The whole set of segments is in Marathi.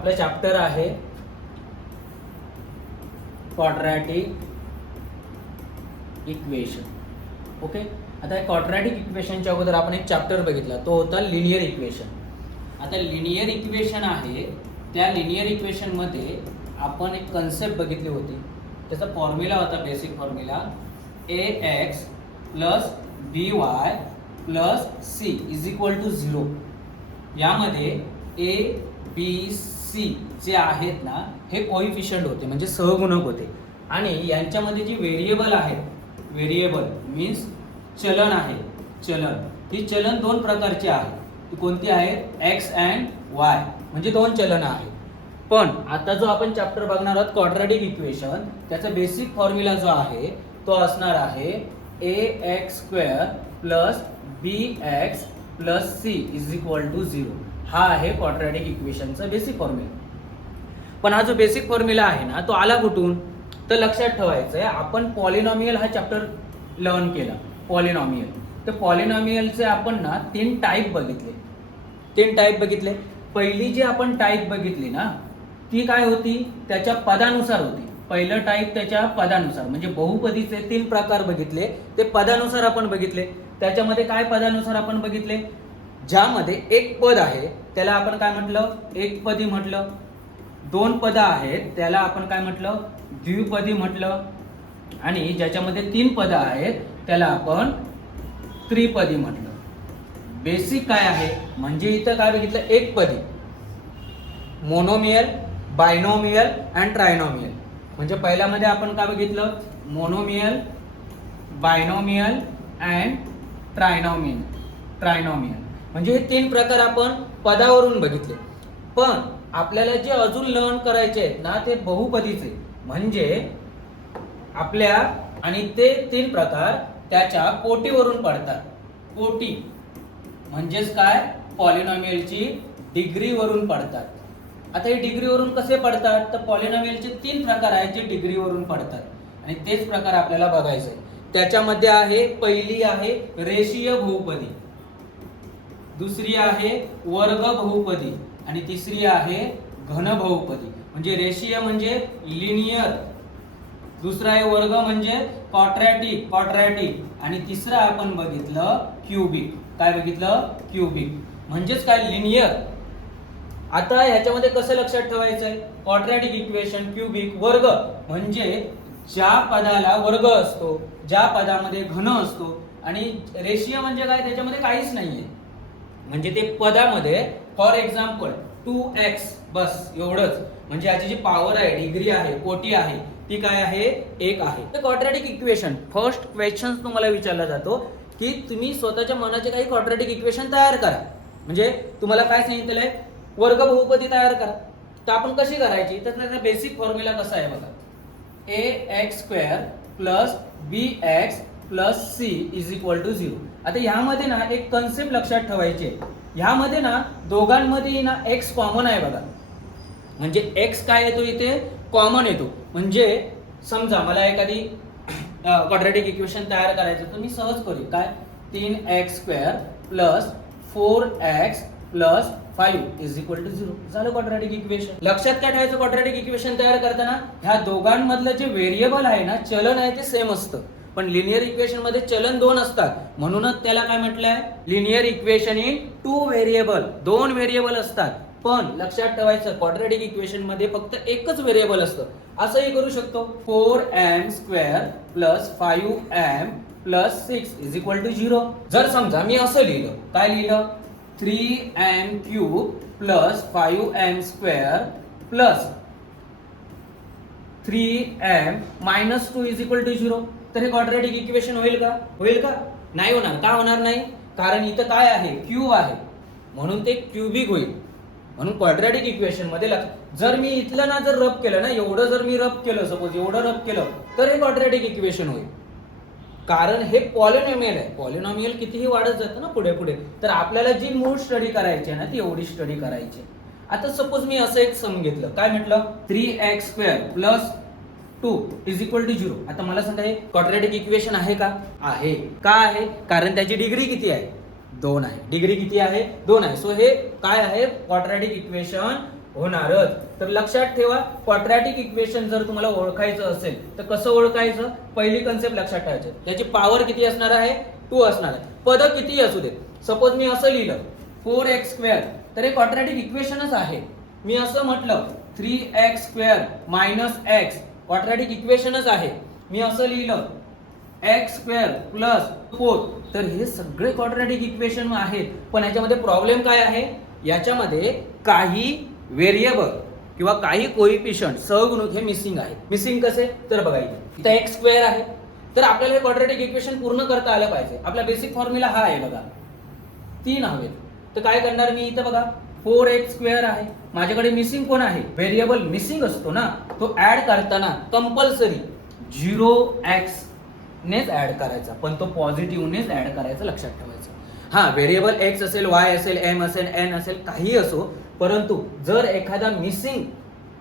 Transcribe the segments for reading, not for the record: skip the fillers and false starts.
आपलं चॅप्टर आहे क्वाड्रॅटिक इक्वेशन. ओके, आता क्वाड्रॅटिक इक्वेशनच्या अगोदर आपण एक चॅप्टर बघितला, तो होता लिनियर इक्वेशन. आता लिनियर इक्वेशन आहे, त्या लिनियर इक्वेशन मध्ये आपण एक कन्सेप्ट बघितली होती. त्याचा फॉर्म्युला होता, basic formula ax plus by plus c is equal to 0. यामध्ये a b c जे आहेत ना, हे कोइफिशियंट होते, म्हणजे सहगुणक होते. आणि यांच्यामध्ये जी व्हेरिएबल आहे, व्हेरिएबल मीन्स चलन आहे, चलन, ही चलन दोन प्रकारची आहे. ती कोणती आहेत? x अँड y, म्हणजे दोन चलन आहेत. पण आता जो आपण चॅप्टर बघणार आहोत क्वाड्रॅटिक इक्वेशन, त्याचा बेसिक फॉर्म्युला जो आहे तो असणार आहे ax² plus bx plus c is equal to 0. हा आहे क्वाड्रॅटिक इक्वेशनचा बेसिक फॉर्म्युला. पण हा जो बेसिक फॉर्म्युला आहे ना, तो आला कुठून? तर लक्षात ठेवायचं आहे, आपण पॉलिनॉमियल हा चॅप्टर लर्न केला. पॉलिनॉमियल, तर पॉलिनॉमियलचे आपण ना 3 टाईप बघितले. 3 टाईप बघितले. पहिली जी आपण टाईप बघितली ना, ती काय होती? त्याच्या पदानुसार होती. पहिलं टाईप त्याच्या पदानुसार, म्हणजे बहुपदीचे 3 प्रकार बघितले, ते पदानुसार आपण बघितले. त्याच्यामध्ये काय पदानुसार आपण बघितले? ज्यामध्ये एक पद आहे त्याला आपण काय म्हटलं? एकपदी म्हटलं. 2 पद आहेत त्याला आपण काय म्हटलं? द्विपदी म्हटलं. आणि ज्याच्यामध्ये 3 पद आहेत त्याला आपण त्रिपदी म्हटलं. बेसिक काय आहे? म्हणजे इथं काय बघितलं? एकपदी, मोनोमियल, बायनोमियल अँड ट्रायनोमियल. म्हणजे पहिल्यामध्ये आपण काय बघितलं? Monomial, binomial and trinomial. म्हणजे हे 3 प्रकार आपण पदावरून बघितले. पण आपल्याला जे अजून लर्न करायचे आहेत ना, ते बहुपदीचे, म्हणजे आपल्या, आणि ते 3 प्रकार त्याच्या कोटीवरून पडतात. कोटी म्हणजेच काय? पॉलिनॉमियलची डिग्रीवरून पडतात. आता हे डिग्रीवरून कसे पडतात? तर पॉलिनॉमियलचे 3 प्रकार आहेत जे डिग्रीवरून पडतात, आणि तेच प्रकार आपल्याला बघायचे. त्याच्यामध्ये आहे, पहिली आहे रेषीय बहुपदी, दुसरी आहे वर्ग बहुपदी, आणि तिसरी आहे घन बहुपदी. म्हणजे रेषीय म्हणजे लिनियर, दुसरा आहे वर्ग म्हणजे क्वाड्रॅटिक, आणि तिसरा आपण बघितलं क्यूबिक. काय बघितलं? क्यूबिक. म्हणजेच काय? लिनियर. आता ह्याच्यामध्ये कसं लक्षात ठेवायचंय? क्वाड्रॅटिक इक्वेशन, क्यूबिक, वर्ग म्हणजे ज्या पदाला वर्ग असतो, ज्या पदामध्ये घन असतो. आणि रेषीय म्हणजे काय? त्याच्यामध्ये काहीच नाहीये, म्हणजे ते पदामध्ये फॉर एक्झाम्पल 2x, बस एवढंच. म्हणजे याची जी पॉवर आहे, डिग्री आहे, कोटी आहे, ती काय आहे? 1 आहे. तर क्वाड्रॅटिक इक्वेशन, फर्स्ट क्वेश्चन तुम्हाला विचारला जातो की तुम्ही स्वतःच्या मनाचे काही क्वाड्रॅटिक इक्वेशन तयार करा. म्हणजे तुम्हाला काय सांगितलंय? वर्ग बहुपदी तयार करा. तर आपण कशी करायची? तर त्याचा बेसिक फॉर्म्युला कसा आहे बघा, ax² plus bx plus c is equal to 0. आता ह्यामध्ये ना एक कन्सेप्ट लक्षात ठेवायची आहे. ह्यामध्ये ना दोघांमध्ये ना x कॉमन आहे बघा. म्हणजे x काय येतो इथे? कॉमन येतो. म्हणजे समजा मला एखादी क्वाड्रॅटिक इक्वेशन तयार करायचं, तर मी सहज करू. काय? 3x² plus 4x plus 5 is equal to 0. झालं क्वाड्रॅटिक इक्वेशन. लक्षात काय ठेवायचं? क्वाड्रॅटिक इक्वेशन तयार करताना ह्या दोघांमधलं जे व्हेरिएबल आहे ना, चलन आहे, ते सेम असतं. पण लिनियर इक्वेशन मध्ये चलन 2 असतात, म्हणूनच त्याला काय म्हटलंय? Linear equation in 2 variable. 2 variable असतात. पण लक्षात ठेवायचं, क्वाड्रॅटिक इक्वेशन मध्ये फक्त एकच व्हेरिएबल असतं. असंही करू शकतो, 4m² plus 5m plus 6 is equal to 0. जर समजा मी असं लिहिलं, काय लिहिलं? 3m³ plus 5m² plus 3m minus 2 is equal to 0. तर हे क्वाड्रॅटिक इक्वेशन होईल का? होईल का? नाही होणार. का होणार नाही? कारण इथं काय आहे? क्यूब आहे, म्हणून ते क्यूबिक होईल. म्हणून क्वाड्रॅटिक इक्वेशन मध्ये जर मी इथलं ना जर रब केलं ना, एवढं जर मी रब केलं, सपोज एवढं रब केलं, तर हे क्वाड्रॅटिक इक्वेशन होईल. कारण हे पॉलिनॉमियल आहे. पॉलिनॉमियल कितीही वाढत जातं ना पुढे पुढे. तर आपल्याला जी मूळ स्टडी करायची आहे ना, ती एवढी स्टडी करायची. आता सपोज मी असं एक सम घेतलं, काय म्हटलं? 3x² plus 2 is equal to 0. आता मला सांगा, हे क्वाड्रॅटिक इक्वेशन आहे का? आहे. का आहे? कारण त्याची डिग्री किती आहे? 2 आहे. डिग्री किती आहे? 2 आहे. सो हे काय आहे? क्वाड्रॅटिक इक्वेशन होणारच. तर लक्षात ठेवा, क्वाड्रॅटिक इक्वेशन जर तुम्हाला ओळखायचं असेल तर कसं ओळखायचं, पहिली कन्सेप्ट लक्षात ठेवायची, त्याची पॉवर किती असणार आहे, 2 असणार आहे. पद किती असू देत, सपोज मी असं लिहिलं 4x², तर हे क्वाड्रॅटिक इक्वेशनच आहे. मी असं म्हटलं 3x² - x, क्वाड्रॅटिक इक्वेशनच आहे. मी असं लिहिलं x² + 4, तर हे सगळे क्वाड्रॅटिक इक्वेशन आहेत. पण याच्यामध्ये प्रॉब्लेम काय आहे, याच्यामध्ये काही व्हेरिएबल किंवा काही कोइफिशियंट सहगुणक हे मिसिंग आहे. मिसिंग कसे, तर बघा इथे x² आहे, तर आपल्याला हे क्वाड्रॅटिक इक्वेशन पूर्ण करता आलं पाहिजे. आपला बेसिक फॉर्म्युला हा आहे बघा, 3 हवेत. तर काय करणार मी, इथं बघा 4x² आहे, माझ्याकडे मिसिंग कोण आहे, व्हेरिएबल मिसिंग असतो ना, तो ऍड करताना कंपल्सरी 0x नेच ऍड करायचा, पण तो पॉझिटिव्हनेच ऍड करायचा, लक्षात ठेवायचं. हा, व्हेरिएबल x असेल, y असेल, m असेल, n असेल, काही असो, परंतु जर एखादा मिसिंग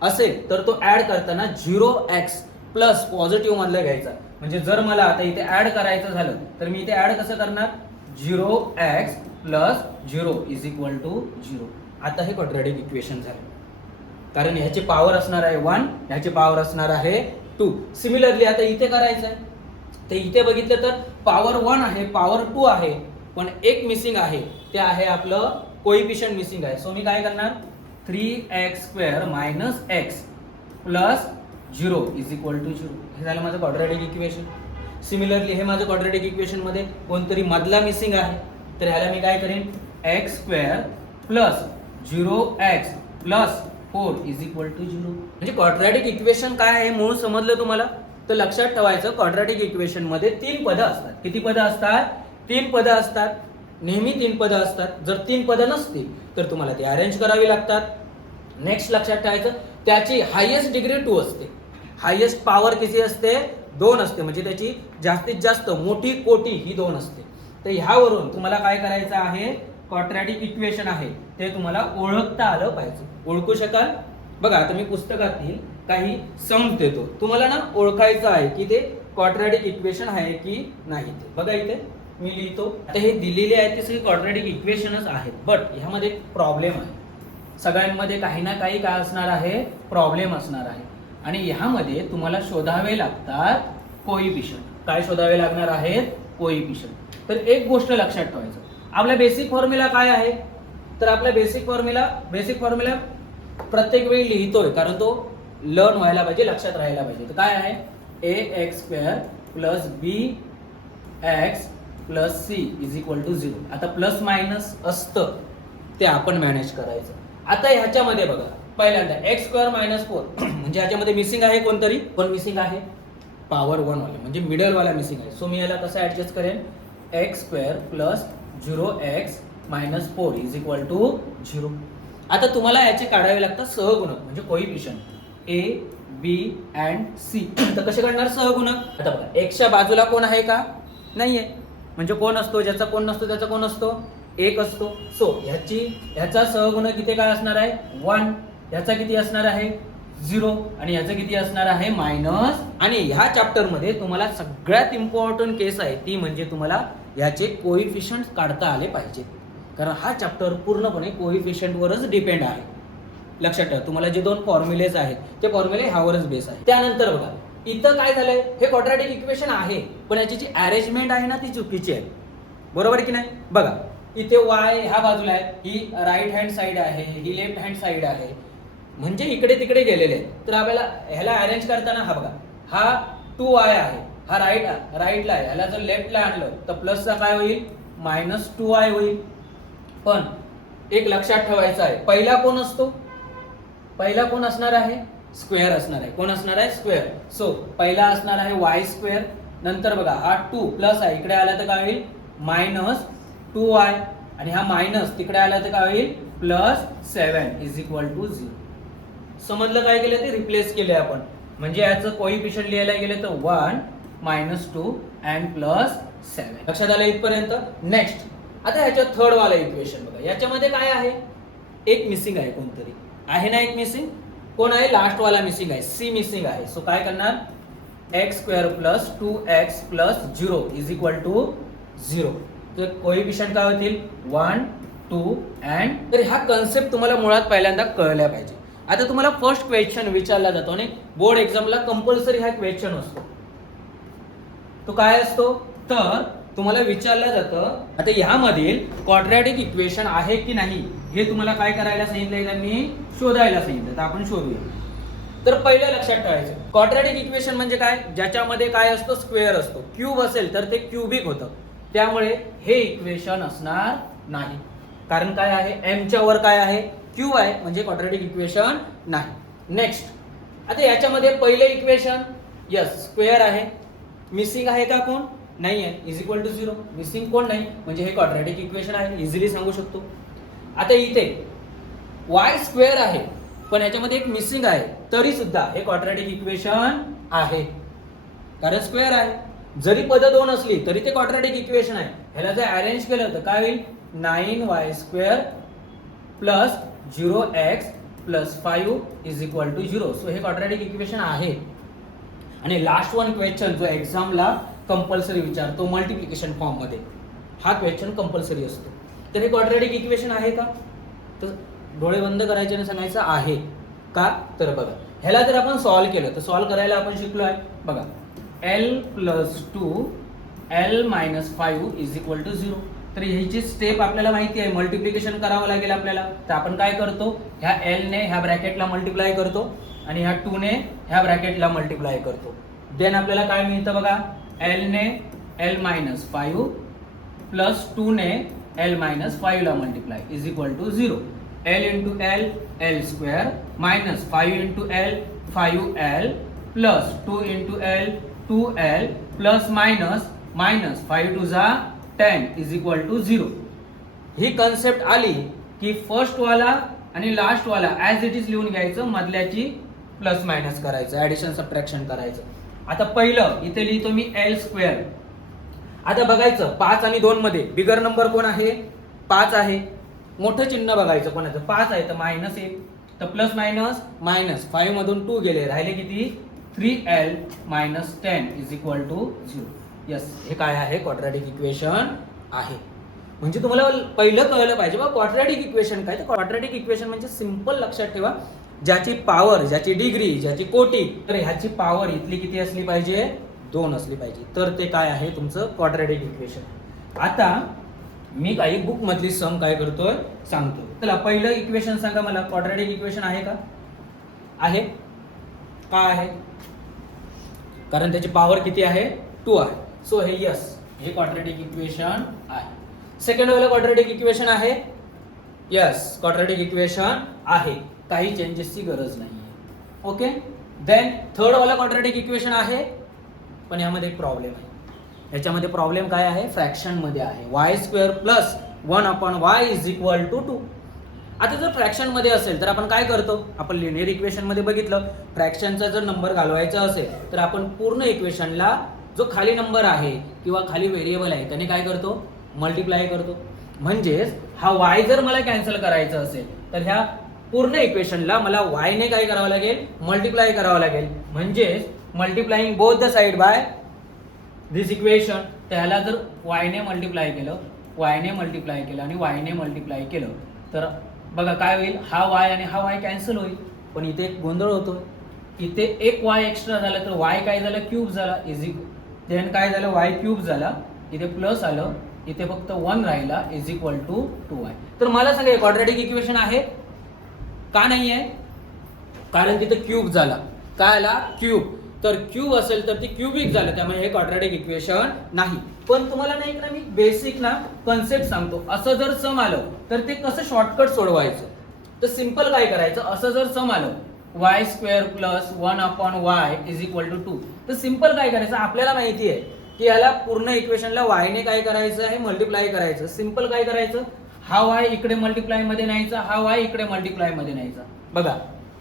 असेल तर तो ऍड करताना 0x प्लस पॉझिटिव्ह मधलं घ्यायचा. म्हणजे जर मला आता इथे ऍड करायचं झालं तर मी इथे ऍड कसं करणार, 0x + 0 = 0. आता हे क्वाड्रॅटिक इक्वेशन झालं, कारण ह्याची पॉवर असणार आहे 1, ह्याची पॉवर असणार आहे 2. सिमिलरली आता इथे करायचं आहे, ते इथे बघितलं तर पॉवर 1 आहे, पॉवर 2 आहे, पण एक मिसिंग आहे, ते आहे आपलं कोइफिशियंट मिसिंग आहे. सो मी काय करणार, 3x² - x + 0 = 0. हे झालं माझं क्वाड्रॅटिक इक्वेशन. सिमिलरली हे माझं क्वाड्रॅटिक इक्वेशन मध्ये कोणतरी मधला मिसिंग आहे, तर ह्याला मी काय करेन, x² + 0x + 4 = 0. म्हणजे क्वाड्रॅटिक इक्वेशन काय आहे मूळ समजलं तुम्हाला. तर लक्षात ठेवायचं, क्वाड्रॅटिक इक्वेशन मध्ये 3 पदं असतात. किती पदं असतात, 3 पदं असतात. नेहमी 3 पदं असतात. जर 3 पदं नसतील तर तुम्हाला ते अरेंज करावी लागतात. नेक्स्ट लक्षात ठेवायचं, त्याची हायेस्ट डिग्री 2 असते, हायेस्ट पॉवर किती असते, 2 असते. म्हणजे त्याची जास्तीत जास्त मोठी कोटी ही 2 असते. तर ह्यावरून तुम्हाला काय करायचं आहे, क्वाड्रॅटिक इक्वेशन आहे ते तुम्हाला ओळखता आलं पाहिजे. ओळखू शकाल, बघा आता मी पुस्तकातील काही सम्स देतो, तुम्हाला ना ओळखायचं आहे की ते क्वाड्रॅटिक इक्वेशन आहे की नाही. ते बघा इथे मी लिहितो, आता हे दिलेले आहे ते सगळे क्वाड्रॅटिक इक्वेशनच आहेत, बट ह्यामध्ये प्रॉब्लेम आहे. सगळ्यांमध्ये काही ना काही काय असणार आहे, प्रॉब्लेम असणार आहे. आणि ह्यामध्ये तुम्हाला शोधावे लागतात कोइफिशियंट. काय शोधावे लागणार आहेत, कोइफिशियंट. तर एक गोष्ट लक्षात ठेवायचं, आपला बेसिक फॉर्म्युला काय आहे, तर आपला बेसिक फॉर्म्युला प्रत्येक वेळी लिहितोय, कारण तो लर्न व्हायला पाहिजे, लक्षात राहायला पाहिजे. तर काय आहे, ax² + bx + c = 0. आता प्लस मायनस असतं ते आपण मॅनेज करायचं. आता ह्याच्यामध्ये बघा, पहिल्यांदा x² - 4 म्हणजे ह्याच्यामध्ये मिसिंग आहे कोणतरी, पण मिसिंग आहे पॉवर 1 वाला, म्हणजे मिडल वाला मिसिंग आहे. सो मी याला कसं ऍडजस्ट करेन, x² + 0x - 4 = 0. आता तुम्हाला याचे काढावे लागतात सहगुणक, म्हणजे coefficient a, b and c. तर कसे काढणार सहगुणक, आता बघा x च्या बाजूला कोण आहे का, नाहीये, म्हणजे कोण असतो, ज्याचा कोण नसतो त्याचा कोण असतो, 1 असतो. सो ह्याचा सहगुणक इथे काय असणार आहे, 1, ह्याचा किती असणार आहे, 0, आणि ह्याचं किती असणार आहे, -. आणि ह्या चॅप्टर मध्ये तुम्हाला सगळ्यात इम्पॉर्टंट केस आहे ती म्हणजे तुम्हाला ह्याचे कोइफिशियंट काढता आले पाहिजे, कारण हा चॅप्टर पूर्णपणे कोइफिशियंट वरच डिपेंड आहे. लक्षात ठेवा, तुम्हाला जे 2 फॉर्म्युलेज आहेत ते फॉर्म्युले ह्यावरच बेस आहे. त्यानंतर बघा इथं काय झालंय, हे क्वाड्रॅटिक इक्वेशन आहे, पण याची जी अरेंजमेंट आहे ना ती चुकीची आहे, बरोबर की नाही. बघा इथे y ह्या बाजूला आहे, ही राईट हँड साइड आहे, ही लेफ्ट हँड साइड आहे, म्हणजे इकडे तिकडे गेलेले आहे. तर आपल्याला ह्याला अरेंज करताना हा बघा, हा 2y आहे, हा राईटला आहे, ह्याला जर लेफ्टला आणलं तर प्लसचा काय होईल, -2y होईल. पण एक लक्षात ठेवायचं आहे, पहिला कोण असतो, पहिला कोण असणार आहे, स्क्वेअर असणार आहे. कोण असणार आहे, स्क्वेअर. सो पहिला असणार आहे y², नंतर बघा हा 2 प्लस आहे, इकडे आला तर काय होईल, -2y, आणि हा मायनस तिकडे आला तर काय होईल, +7 = 0. समजलं काय केलं ते, रिप्लेस केले आपण. म्हणजे याचं कोइफिशियंट लिहायला गेलं तर 1, -2 and +7. लक्षात आलं इथपर्यंत. नेक्स्ट आता ह्याच्या थर्ड वाला इक्वेशन बघा, याच्यामध्ये काय आहे, एक मिसिंग आहे, कोणतरी आहे ना एक मिसिंग, कोण आहे, लास्ट वाला मिसिंग आहे, सी मिसिंग आहे. सो काय करणार, x² + 2x + 0 = 0. तर कोइफिशियंट काय होतील, 1, 2 and. तर हा कन्सेप्ट तुम्हाला मुळात पहिल्यांदा कळल्या पाहिजे. आता तुम्हाला फर्स्ट क्वेश्चन विचारला जातो आणि बोर्ड एक्झामला कंपल्सरी हा क्वेश्चन असतो. तो काय असतो तर तुम्हाला विचारलं जातं आता ह्यामधील क्वाड्रॅटिक इक्वेशन आहे की नाही हे तुम्हाला काय करायला सांगितलंय त्यांनी शोधायला सांगितलं. तर आपण शोधूया. तर पहिलं लक्षात ठेवायचं क्वाड्रॅटिक इक्वेशन म्हणजे काय ज्याच्यामध्ये काय असतं स्क्वेअर असतो. क्यूब असेल तर ते क्युबिक होतं त्यामुळे हे इक्वेशन असणार नाही. कारण काय आहे एमच्या वर काय आहे क्यूब आहे म्हणजे क्वाड्रॅटिक इक्वेशन नाही. नेक्स्ट आता याच्यामध्ये पहिलं इक्वेशन यस स्क्वेअर आहे. मिसिंग आहे का कोण नाही आहे इज इक्वल टू 0. मिसिंग कोण नाही म्हणजे हे क्वाड्रॅटिक इक्वेशन आहे इझिली सांगू शकतो. आता इथे वाय स्क्वेअर आहे पण याच्यामध्ये एक मिसिंग आहे तरी सुद्धा हे क्वाड्रॅटिक इक्वेशन आहे कारण स्क्वेअर आहे. जरी पद दोन असली तरी ते क्वाड्रॅटिक इक्वेशन आहे. ह्याला जर अरेंज केलं तर काय होईल 9y² plus 0x plus 5 is equal to 0. So हे क्वाड्रॅटिक इक्वेशन आहे. आणि लास्ट वन क्वेश्चन जो एक्झामला कंपल्सरी विचारतो मल्टिप्लिकेशन फॉर्म मध्ये हा क्वेश्चन कंपल्सरी असतो. तर हे क्वाड्रॅटिक इक्वेशन आहे का तर डोळे बंद करायचे आणि सांगायचं आहे का. तर बघा ह्याला जर आपण सॉल्व्ह केलं तर सॉल्व्ह करायला आपण शिकलो आहे बघा l plus 2 l minus 5 is equal to 0. तर ह्याची स्टेप आपल्याला माहिती आहे मल्टिप्लिकेशन करावं लागेल आपल्याला. तर आपण काय करतो ह्या l ने ह्या ब्रॅकेटला मल्टिप्लाय करतो आणि ह्या 2 ने ह्या ब्रॅकेटला मल्टिप्लाय करतो. देन आपल्याला काय मिळतं बघा l ने l मायनस 5 प्लस 2 ने l मायनस 5 ला multiply is equal to 0. l into l l square minus 5 into l 5l plus 2 into l 2l plus minus minus 5 two जा 10 इज इक्वल टू 0. ही कन्सेप्ट आली की फर्स्ट वाला आणि लास्ट वाला ऍज इट इज लिहून घ्यायचं मधल्याची प्लस मायनस करायचं ऍडिशन सबट्रॅक्शन करायचं. आता पहिलं इथे लिहितो मी l स्क्वेअर. आता बघायचं 5 आणि 2 मध्ये बिगर नंबर कोण आहे 5 आहे. मोठं चिन्ह बघायचं कोणाचं 5 आहे तर मायनस 1 तर प्लस मायनस मायनस 5 मधून 2 गेले राहिले किती 3l minus 10 is equal to 0. Yes हे काय आहे क्वाड्रॅटिक इक्वेशन आहे. म्हणजे तुम्हाला पहिलं कळलं पाहिजे बा क्वाड्रॅटिक इक्वेशन काय. तर क्वाड्रॅटिक इक्वेशन म्हणजे सिंपल लक्षात ठेवा ज्याची पॉवर ज्याची डिग्री ज्याची कोटी तर ह्याची पॉवर इथली किती असली पाहिजे 2 असली पाहिजे तर ते काय आहे तुमचं क्वाड्रॅटिक इक्वेशन. आता मी काही बुक मधली सम काय करतोय सांगतो. चला पहिलं इक्वेशन सांगा मला क्वाड्रॅटिक इक्वेशन आहे का आहे का आहे कारण त्याची पॉवर किती आहे 2 आहे. सो हे यस हे क्वाड्रॅटिक इक्वेशन आहे. सेकंड वाला क्वाड्रॅटिक इक्वेशन आहे यस क्वाड्रॅटिक इक्वेशन आहे काही चेंजेसची गरज नाही. ओके देन थर्ड वाला क्वाड्रॅटिक इक्वेशन आहे पण यामध्ये एक प्रॉब्लेम आहे. याच्यामध्ये प्रॉब्लेम काय आहे फ्रॅक्शन मध्ये आहे y² plus 1/y is equal to 2. आता जर फ्रॅक्शन मध्ये असेल तर आपण काय करतो आपण लिनियर इक्वेशन मध्ये बघितलं फ्रॅक्शनचा जर नंबर घालवायचा असेल तर आपण पूर्ण इक्वेशनला जो खाली नंबर आहे किंवा खाली व्हेरिएबल आहे त्याने काय करतो मल्टिप्लाय करतो. म्हणजेच हा y जर मला कॅन्सल करायचा असेल तर ह्या पूर्ण इक्वेशनला मला y ने काय करावं लागेल मल्टिप्लाय करावं लागेल. म्हणजेच multiplying both the side by this equation. त्याला जर y ने मल्टिप्लाय केलं y ने मल्टिप्लाय केलं आणि y ने मल्टिप्लाय केलं तर बघा काय होईल हा y आणि हा y कॅन्सल होईल. पण इथे एक गोंधळ होतो इथे एक y एक्स्ट्रा झाला तर y काय झालं क्यूब झाला इज देन काय झालं y क्यूब झाला इथे प्लस आलं इथे फक्त 1 राहिला इज इक्वल टू 2y. तर मला सांगा क्वाड्रॅटिक इक्वेशन आहे का नाही आहे कारण तिथे क्यूब झाला काय आला क्यूब तर क्यूब असेल तर ते क्यूबिक झालं त्यामुळे हे क्वाड्रॅटिक इक्वेशन नाही. पण तुम्हाला नाही ना मी बेसिक ना कन्सेप्ट सांगतो. असं जर सम आलं तर ते कसं शॉर्टकट सोडवायचं तर सिंपल काय करायचं असं जर सम आलं y² plus 1/y is equal to 2 तर सिंपल काय करायचं आपल्याला माहिती आहे की याला पूर्ण इक्वेशनला y ने काय करायचं आहे मल्टिप्लाय करायचं. सिंपल काय करायचं हा y इकडे मल्टिप्लाय मध्ये न्यायचा हा y इकडे मल्टिप्लाय मध्ये न्यायचा. बघा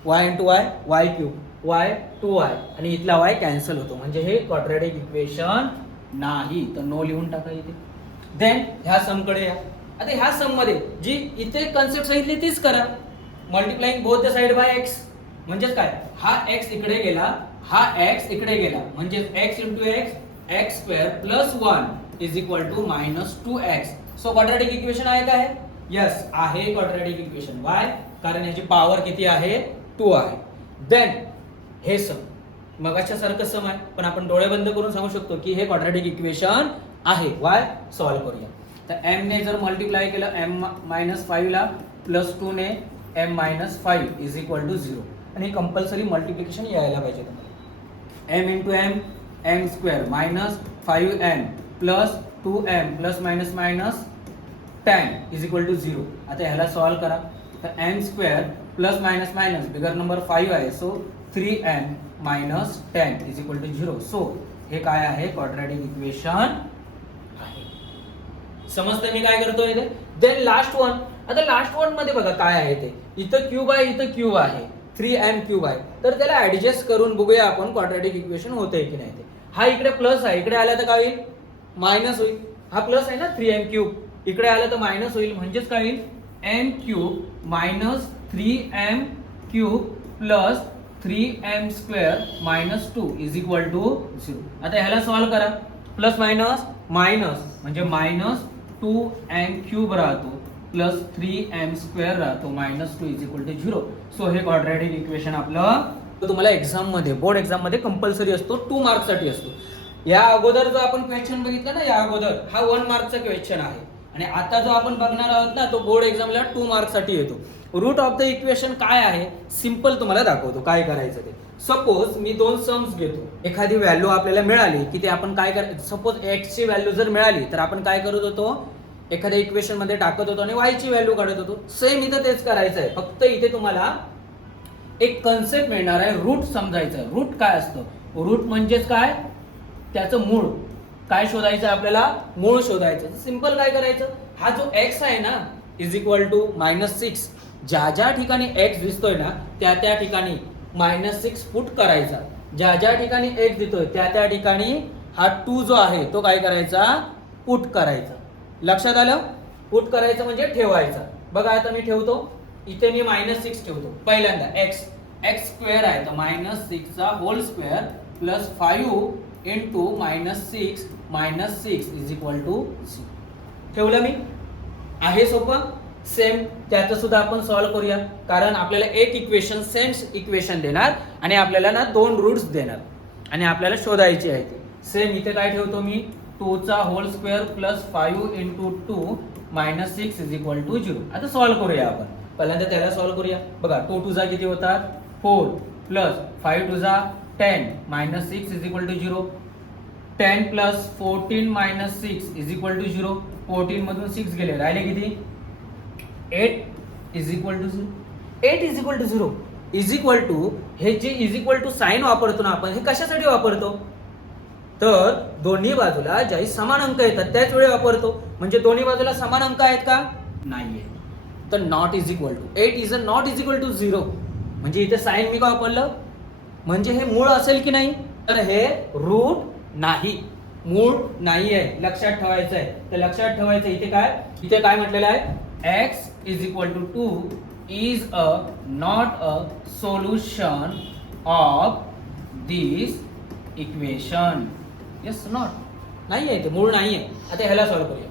y into y y cube y 2y आणि इथला y कॅन्सल होतो म्हणजे हे क्वाड्रॅटिक इक्वेशन नाही तर नो लिहून टाका इथे. देन ह्या सम कडे या. आता ह्या सम मध्ये जी इथे कन्सेप्ट सांगितली तीच करा multiplying both the side by x. म्हणजेच काय हा x इकडे गेला हा x इकडे गेला म्हणजे x into x² plus 1 is equal to minus 2x. So quadratic equation आहे काय यस आहे क्वाड्रॅटिक इक्वेशन. वाय कारण याची पॉवर किती आहे 2 आहे. देन हे सम मगाच्या सारखं सम आहे, पण आपण डोळे बंद करून सांगू शकतो की हे क्वाड्रॅटिक इक्वेशन आहे. वाय सॉल्व्ह करूया. तर m ने जर मल्टिप्लाय केलं m-5 ला प्लस 2 ने m-5 इज इक्वल टू 0 आणि कंपल्सरी मल्टिप्लिकेशन यायला पाहिजे तुम्हाला. m into m m square minus 5m plus 2m plus minus minus 10 is equal to 0. आता ह्याला सॉल्व्ह करा. तर m square plus minus minus bigger number 5 आहे, so 3m minus 10 is equal to 0. So हे काय आहे? क्वाड्रॅटिक इक्वेशन आहे. समजतं मी काय करतोय ते? Then last one. आता लास्ट वन मध्ये बघा काय आहे ते. इथं क्यूब आहे, इथं क्यूब आहे, 3m क्यूब आहे. तर त्याला ऍडजस्ट करून बघूया आपण क्वाड्रॅटिक इक्वेशन होतंय की नाही ते. हा इकडे प्लस आहे, इकडे आला तर काय होईल? मायनस होईल. हा प्लस आहे ना 3m क्यूब, इकडे आलं तर मायनस होईल. म्हणजेच काय होईल? m cube minus 3m cube plus 3m square minus 2 is equal to 0. आता ह्याला सॉल्व्ह करा. प्लस मायनस मायनस म्हणजे मायनस 2m क्यूब राहतो प्लस 3m स्क्वेअर राहतो minus 2 is equal to 0. So हे क्वाड्रॅटिक इक्वेशन आपलं तुम्हाला एक्झाम मध्ये, बोर्ड एक्झाम मध्ये कंपल्सरी असतो, 2 मार्क साठी असतो. या अगोदर जो आपण क्वेश्चन बघितला ना, या अगोदर हा 1 मार्कचा क्वेश्चन आहे आणि आता जो आपण बघणार आहोत ना, तो बोर्ड एक्झामला 2 मार्क साठी येतो. रूट ऑफ द इक्वेशन काय आहे? सिंपल तुम्हाला दाखवतो काय करायचं ते. सपोज मी 2 सम्स घेतो. एखादी व्हॅल्यू आपल्याला मिळाली की ते आपण काय करायचं? सपोज x ची व्हॅल्यू जर मिळाली तर आपण काय करत होतो? एखाद्या इक्वेशन मध्ये टाकत होतो आणि y ची व्हॅल्यू काढत होतो. सेम इथं तेच करायचं आहे, फक्त इथे तुम्हाला एक कन्सेप्ट मिळणार आहे. रूट समजायचं. रूट काय असतं? रूट म्हणजेच काय? त्याचं मूळ. काय शोधायचं आपल्याला? मूळ शोधायचं. सिंपल काय करायचं? हा जो x आहे ना इज इक्वल टू -6, ज्या ज्या ठिकाणी x दिसतोय ना त्या त्या ठिकाणी -6 पुट करायचा. ज्या ज्या ठिकाणी x दिसतोय त्या त्या ठिकाणी हा 2 जो आहे तो काय करायचा? पुट करायचा. लक्षात आलं? पुट करायचं म्हणजे ठेवायचा. बघा आता मी ठेवतो. इथे मी -6 ठेवतो. पहिल्यांदा x स्क्वेअर आहे तर -6 चा whole square plus 5 into -6 is equal to 0. ठेवलं मी. आहे सोपं. सेम त्याचं सुद्धा आपण सॉल्व्ह करूया, कारण आपल्याला एक इक्वेशन सेम इक्वेशन देणार आणि आपल्याला ना 2 रूट्स देणार आणि आपल्याला शोधायची आहे ते. सेम इथे काय ठेवतो मी? 2 चा whole square plus 5 into 2 -6 is equal to 0. आता सॉल्व्ह करूया आपण. पहिल्यांदा त्याला सॉल्व्ह करूया. बघा 2 2 जा किती होतात? 4 प्लस 5 2 जा 10 -6 इज इक्वल टू 0. 10 प्लस 14 -6 इज इक्वल टू 0. 14 मधून 6 गेले, राहिले किती? 8 is equal to 0. 8 is equal to 0 is equal to, हे जे इज इक्वल टू साइन वापरतो ना आपण, हे कशासाठी वापरतो? तर दोन्ही बाजूला ज्याही समान अंक येतात त्याच वेळी वापरतो. म्हणजे दोन्ही बाजूला समान अंक आहेत का? नाहीये. तर not is equal to 8 is a not is equal to 0. म्हणजे इथे साइन मी का वापरलं? म्हणजे हे मूळ असेल की नाही? तर हे रूट नाही, मूळ नाही आहे. लक्षात ठेवायचं आहे. तर लक्षात ठेवायचं इथे काय म्हटलेलं आहे? x is equal to 2 is not a solution of this equation. Yes, not. नाही आहे ते, मूळ नाही आहे. आता ह्याला सॉल्व्ह करूया.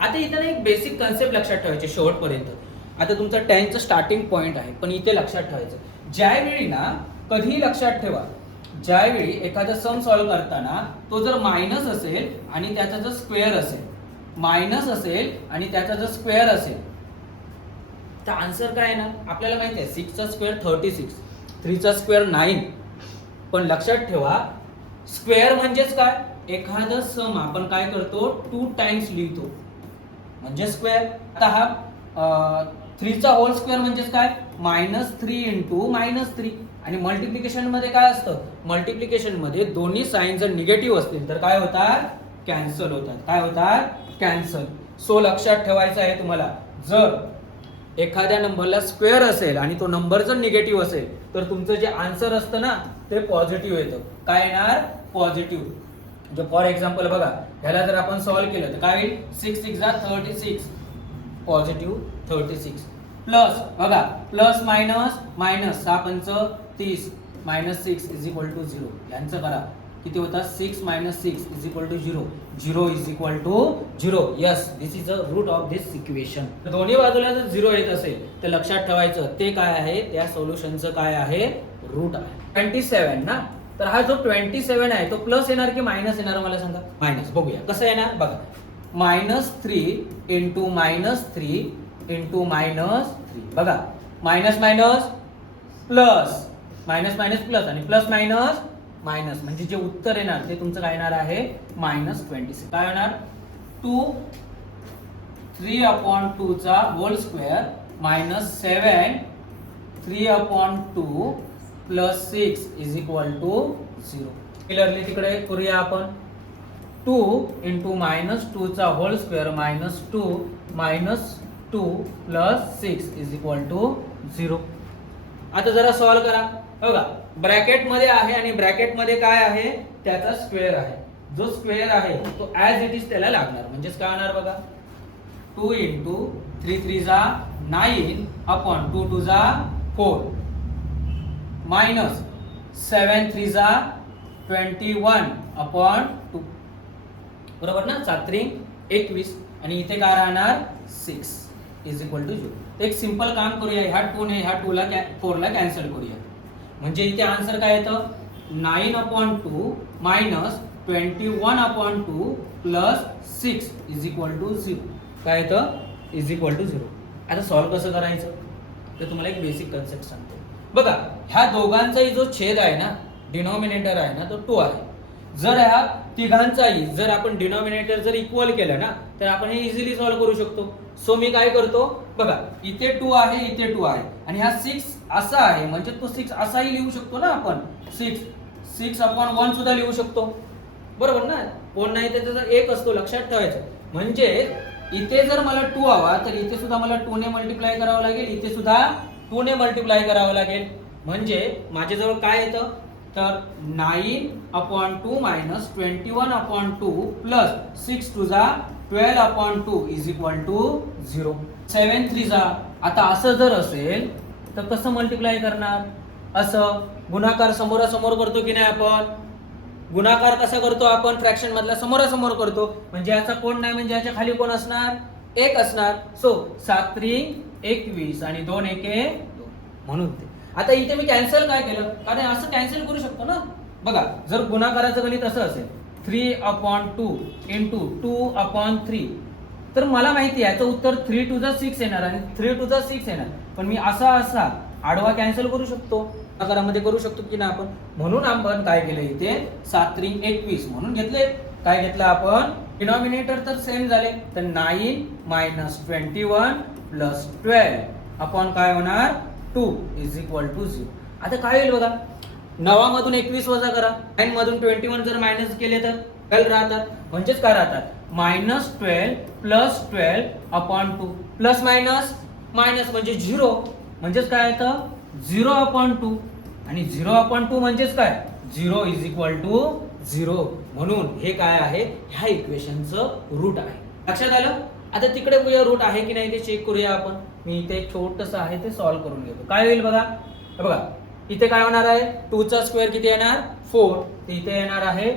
आता इथे एक बेसिक कन्सेप्ट लक्षात ठेवायची शेवटपर्यंत. आता तुमचा 10चा स्टार्टिंग पॉइंट आहे, पण इथे लक्षात ठेवायचं, ज्यावेळी ना कधी लक्षात ठेवा, ज्यावेळी एखादा सम सॉल्व्ह करताना तो जर मायनस असेल आणि त्याचा जर स्क्वेअर असेल, मायनस असेल आणि त्याचा जर स्क्वेअर असेल, तर आन्सर काय येणार? आपल्याला माहिती आहे 6 चा स्क्वेअर 36, 3 चा स्क्वेअर 9. पण लक्षात ठेवा स्क्वेअर म्हणजेच काय? एखादा सम आपण काय करतो? 2 टाइम्स लिहितो म्हणजे स्क्वेअर. आता हा 3 चा होल स्क्वेअर म्हणजेच काय? -3 इंटू -3. आणि मल्टिप्लिकेशन मध्ये काय असतं? मल्टिप्लिकेशन मध्ये दोन्ही साइन जर निगेटिव्ह असतील तर काय होतात? कॅन्सल होतात. काय होतात? कॅन्सल. सो लक्षात ठेवायचं आहे तुम्हाला, जर एखाद्या नंबरला स्क्वेअर असेल आणि तो नंबर जर निगेटिव्ह असेल तर तुमचं जे आन्सर असतं ना ते पॉझिटिव्ह येतं. काय येणार? पॉझिटिव्ह. म्हणजे फॉर एक्झाम्पल बघा, ह्याला जर आपण सॉल्व्ह केलं तर काय होईल? 6 6 जा 36, पॉझिटिव्ह 36. प्लस बघा, प्लस मायनस मायनस 6 पंच 30 -6 इज इक्वल टू 0. यांचं करा किती होता 6 - 6 is equal to 0. 0 is equal to 0. Yes, this is the root of this equation. दोन्ही बाजूला जर 0 येत असेल तर लक्षात ठेवायचं ते काय आहे, त्या सोल्युशनचं काय आहे, रूट आहे. 27 ना, तर हा जो 27 आहे तो प्लस येणार की मायनस येणार मला सांगा. मायनस. बघूया कसं येणार बघा. -3 इंटू -3 इंटू -3 बघा. Minus minus plus, minus minus plus आणि प्लस मायनस मायनस, म्हणजे जे उत्तर येणार ते तुमचं काय येणार आहे -26. काय होणार 2 3/2 चा whole square -7 3/2 plus 6 is equal to 0. Clearly तिकडे करूया आपण. 2 इंटू -2 चा whole square -2 plus 6 is equal to 0. आता जरा सॉल्व करा. बघा ब्रॅकेट मध्ये आहे आणि ब्रॅकेट मध्ये काय आहे, त्याचा स्क्वेअर आहे. जो स्क्वेअर आहे तो ऍज इट इज त्याला लागणार. म्हणजेच काय होणार बघा. 2 इंटू 3 3 जा 9/2 2 जा 4 मायनस 7 3 जा 21/2 बरोबर ना. 7 21 आणि इथे काय राहणार 6 इज इक्वल टू 0. तर एक सिंपल काम करूया. ह्या 2 ने ह्या 2 ला 4 ला कॅन्सल करूया. म्हणजे इथे आन्सर काय येतं 9/2 minus 21/2 plus 6 is equal to 0. काय येतं इज इक्वल टू 0. आता सॉल्व कसं करायचं तर तुम्हाला एक बेसिक कन्सेप्ट सांगतो. बघा ह्या दोघांचाही जो छेद आहे ना, डिनॉमिनेटर आहे ना, तो 2 आहे. जर ह्या तिघांचाही जर आपण डिनॉमिनेटर जर इक्वल केलं ना तर आपण हे इझिली सॉल्व करू शकतो. सो मी काय करतो बघा, इथे 2 आहे, इथे 2 आहे आणि हा 6 असा आहे, म्हणजे तो 6 असाही लिहू शकतो ना आपण. 6/1 सुद्धा लिहू शकतो बरोबर ना. कोण नाही त्याचा 1 असतो, लक्षात ठेवायचं. म्हणजे इथे जर मला 2 हवा तर इथे सुद्धा मला 2 ने मल्टिप्लाय करावं लागेल, इथे सुद्धा 2 ने मल्टिप्लाय करावं लागेल. म्हणजे माझ्याजवळ काय येतं तर 9/2 मायनस 21/2 प्लस 6 2 जा 12/2 इज इक्वल टू 0. 7 3 जा. आता असं जर असेल तर कसं मल्टिप्लाय करणार. असं गुणाकार समोरासमोर करतो की नाही आपण. गुणाकार कसा करतो आपण, फ्रॅक्शन मधला समोरासमोर करतो. म्हणजे याचा कोण नाही, म्हणजे याच्या खाली कोण असणार 1 असणार. सो 7 21 आणि 2 1 म्हणून ते. आता इथे मी कॅन्सल काय केलं, कारण असं कॅन्सल करू शकतो ना. बघा जर गुणाकाराचं गणित असं असेल 3/2 इंटू 2/3 तर मला माहिती आहे याचं उत्तर 3 2 जा 6 येणार आणि 3 2 जा 6 येणार. पण मी असा आडवा कॅन्सल करू शकतो, गुणाकारामध्ये करू शकतो की नाही आपण. म्हणून आपण काय केलं इथे 7 21 म्हणून घेतले. काय घेतलं आपण, डिनॉमिनेटर तर सेम झाले, तर 9 मायनस 21 प्लस 12 आपण काय होणार 2 इज इक्वल टू 0. आता काय होईल बघा, 9 मधून 21 वजा करा, 9 मधून 21 जर मायनस केले तर 12 राहतात. म्हणजेच काय राहतात -12 प्लस 12/2 प्लस मायनस मायनस म्हणजे 0. म्हणजेच काय येतं 0/2 आणि 0/2 म्हणजेच काय 0 इज इक्वल टू 0. म्हणून हे काय आहे, ह्या इक्वेशनचं रूट आहे. लक्षात आलं. आता तिकडे बघूया रूट आहे की नाही ते चेक करूया आपण. मी इथे एक छोटंसं आहे ते सॉल्व करून घेतो. काय होईल बघा. बघा इथे काय होणार आहे 2 चा स्क्वेअर किती येणार 4. तर इथे येणार आहे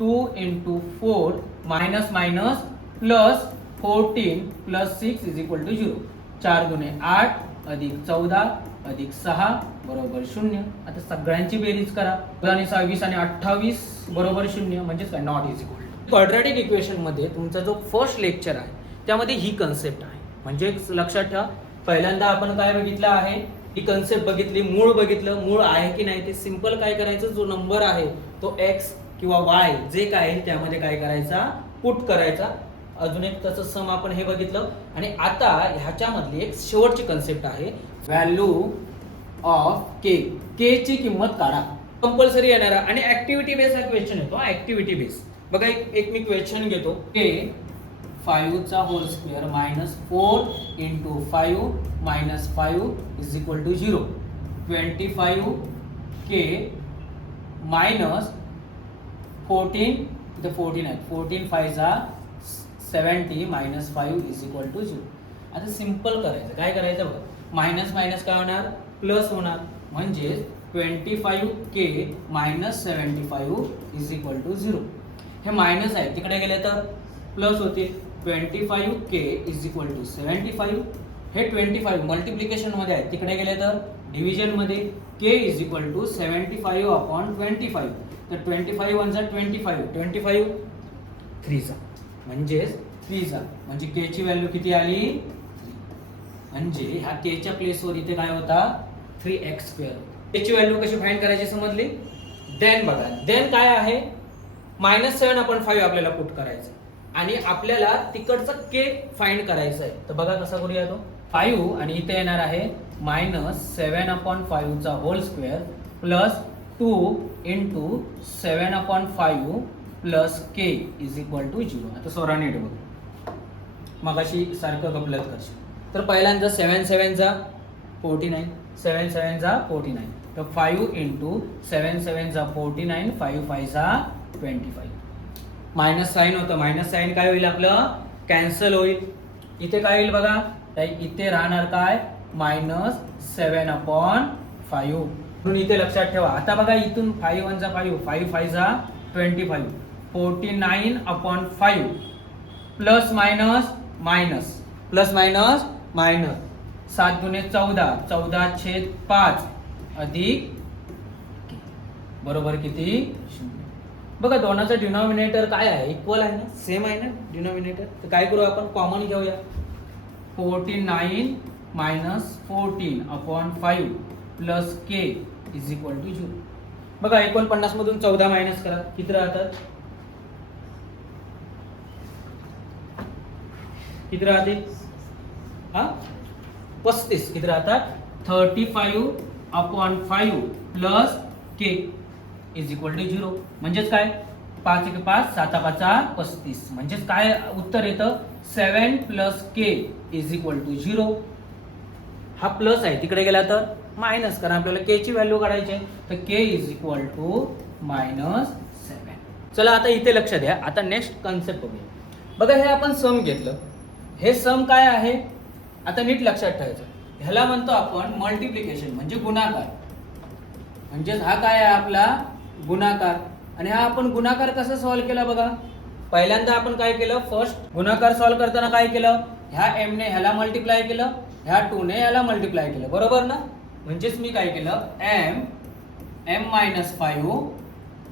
2 into 4 minus minus plus 14 plus 6 is equal to 0. 4 गुणे 8 अधिक 14 अधिक 6 बरोबर 0. आता सगळ्यांची बेरीज करा. 26 आणि 28 बरोबर 0. म्हणजेच काय not is equal to. Quadratic equation मध्ये तुमचा जो फर्स्ट लेक्चर आहे त्यामध्ये ही कन्सेप्ट आहे. म्हणजे लक्षात ठेवा, पहिल्यांदा आपण काय बघितलं आहे, ही कन्सेप्ट बघितली, मूळ बघितलं, मूळ आहे की नाही ते सिंपल काय करायचं, जो नंबर आहे तो x किंवा y जे काय आहे त्यामध्ये काय करायचा पुट करायचा. अजून एक त्याचं सम आपण हे बघितलं. आणि आता ह्याच्यामधली एक शेवटची कन्सेप्ट आहे व्हॅल्यू ऑफ के. के ची किंमत काढा. कंपल्सरी येणार आणि ऍक्टिव्हिटी बेस हा क्वेश्चन येतो. ऍक्टिव्हिटी बेस बघा, एक मी क्वेश्चन घेतो. के 5 चा whole square minus 4 into 5 minus 5 is equal to 0. 25 k minus 14 इथे 14 आहे, 14 5 जा 70 मायनस 5 इज इक्वल टू 0. आता सिंपल करायचं. काय करायचं बघा, मायनस मायनस काय होणार प्लस होणार. म्हणजे 25k minus 75 is equal to 0. हे मायनस आहे, तिकडे गेले तर प्लस होतील. 25k is equal to 75. हे 25 मल्टिप्लिकेशन मध्ये आहे, तिकडे गेले तर डिव्हिजन मध्ये. k is equal to 75 upon 25. तर 25 वन जा 25, 25 3 जा म्हणजेच 3 जा म्हणजे k ची व्हॅल्यू किती आली. म्हणजे ह्या k च्या प्लेसवर इथे काय होता 3x². k ची व्हॅल्यू कशी फाइंड करायची समजली. देन बघा, देन काय आहे -7/5 आपल्याला पुट करायचं आणि आपल्याला तिकडचा k फाइंड करायचा आहे. तर बघा कसा करूया तो. 5 आणि इथे येणार आहे -7/5 चा whole square plus 2 into 7/5 plus k is equal to 0. आता सोरा नीट बघ, मगाशी सारखं गपलत करशील. तर पहिल्यांदा 7 7 जा 49, 7 7 जा 49. तर 5 इंटू 7 7 जा 49, 5 5 जा 25. मायनस साइन होतं, मायनस साइन काय होईल आपलं कॅन्सल होईल. इथे काय होईल बघा, इथे राहणार काय -7/5. म्हणून इथे लक्षात ठेवा. आता बघा इथून 5 1 जा 5, 5 5 जा 25, 49/5 plus minus minus plus minus minus 7 दुने 14, 14/5 अधिक बरोबर किती 0. बघा दोनाचा डिनॉमिनेटर काय आहे, इक्वल आहे ना, सेम आहे ना डिनॉमिनेटर. तर काय करू आपण कॉमन घेऊया. 49 minus 14/5 plus k is equal to 0. बघा 49 मधून 14 मायनस करा, किती राहतात, किती राहते 35. किती राहतात 35/5 plus k is equal to 0. म्हणजेच काय 5 1 5 7 5 35. म्हणजेच काय उत्तर येतं 7 plus k is equal to 0. हा प्लस आहे, तिकडे गेला तर मायनस, कारण आपल्याला k ची व्हॅल्यू काढायची आहे. तर k इज इक्वल टू -7. चला आता इथे लक्ष द्या. आता नेक्स्ट कन्सेप्ट बघूया. बघा हे आपण सम घेतलं, हे सम काय आहे आता नीट लक्षात ठेवायचं. ह्याला म्हणतो आपण मल्टिप्लिकेशन म्हणजे गुणाकार. म्हणजेच हा काय आहे आपला गुणाकार. आणि हा आपण गुणाकार कसा सॉल्व्ह केला बघा. पहिल्यांदा आपण काय केलं, फर्स्ट गुणाकार सॉल्व्ह करताना काय केलं, ह्या m ने ह्याला मल्टिप्लाय केलं, ह्या 2 ने ह्याला मल्टिप्लाय केलं, बरोबर ना. म्हणजेच मी काय केलं m-5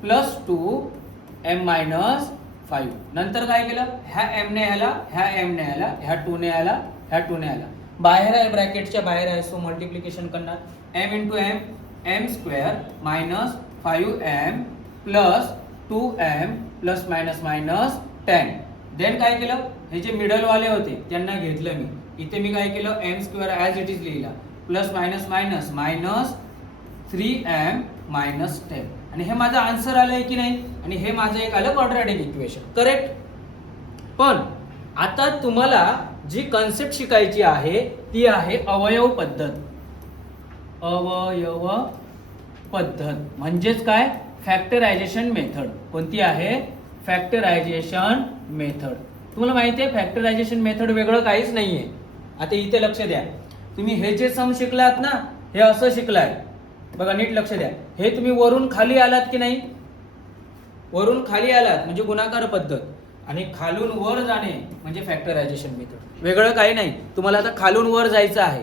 प्लस 2m-5. नंतर काय केलं, ह्या m ने ह्याला, ह्या m ने ह्याला, ह्या 2 ने ह्याला, ह्या 2 ने ह्याला, बाहेर आहे ब्रॅकेटच्या बाहेर आहे, सो मल्टिप्लिकेशन करणार. m into m, m² minus 5m plus 2m plus minus minus 10. Then काय केलं, हे जे मिडल वाले होते त्यांना घेतलं मी. इथे मी काय केलं m² ॲज इट इज लिहिला plus minus minus minus 3m minus 10. आणि हे माझं आन्सर आलंय की नाही, आणि हे माझं एक आलं क्वाड्रॅटिक इक्वेशन, करेक्ट. पण आता तुम्हाला जी कन्सेप्ट शिकायची आहे ती आहे अवयव पद्धत. अवयव पद्धत म्हणजेच काय फॅक्टरायझेशन मेथड. कोणती आहे फॅक्टरायझेशन मेथड. तुम्हाला माहिती आहे फॅक्टरायझेशन मेथड वेगळं काहीच नाहीये. आता इथे लक्ष द्या, तुम्ही हे जे सम शिकलात ना हे असं शिकलाय बघा, नीट लक्ष द्या. हे तुम्ही वरून खाली आलात की नाही, वरून खाली आलात म्हणजे गुणाकार पद्धत, आणि खालून वर जाणे म्हणजे फॅक्टरायझेशन मेथड. वेगळं काही नाही. तुम्हाला आता खालून वर जायचं आहे.